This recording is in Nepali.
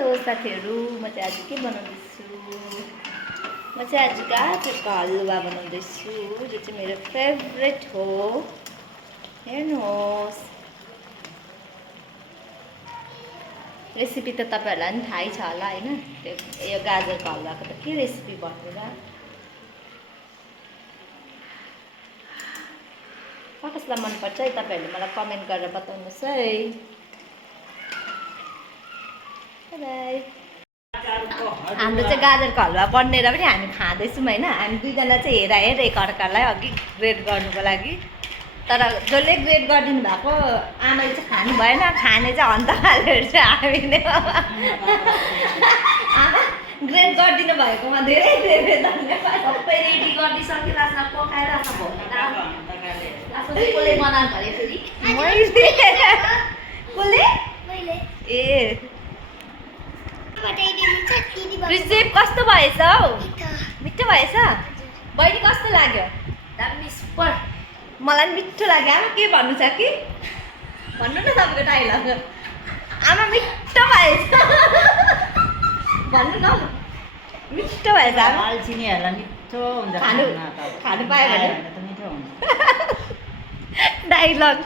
हेलो साथीहरू, म चाहिँ आज के बनाउँदैछु? म चाहिँ आज गाजरको हलुवा बनाउँदैछु, जो चाहिँ मेरो फेभरेट हो। हेर्नुहोस्, रेसिपी त तपाईहरुलाई पनि थाहै छ होला हैन? यो गाजरको हलुवाको त के रेसिपी भन्नु र? कसलाई मनपर्छ है तपाईहरुले मलाई कमेन्ट गरेर बताउनुहोस् है। बाई। हाम्रो चाहिँ गाजरको हलुवा बनेर पनि हामी खाँदैछौँ हैन। हामी दुईजना चाहिँ हेर एकअर्कालाई अघि ग्रेड गर्नुको लागि। तर जसले ग्रेड गरिदिनु भएको आमाले चाहिँ खानु भएन, खाने चाहिँ हन्तकालहरू चाहिँ हामी नै हो। आमा ग्रेड गरिदिनु भएकोमा धेरै धेरै धन्यवाद। सबै रेडी गरिदिसक्यो, लास्टमा पकाएर कसले बनाउनु पर्यो फेरि? मैले। ए रिसिप कस्तो भएछ हौ? मिठो भएछ? बहिनी कस्तो लाग्यो? दामी सुपर। मलाई पनि मिठो लाग्यो। आमा के भन्नु छ कि? भन्नु न तपाईँको डाइलग। आमा मिठो भएछ। भन्नु न। मिठो भएछ आमा। अल्छिनीहरूलाई मिठो हुन्छ खानु पायो भने त मिठो हुन्छ। डाइलग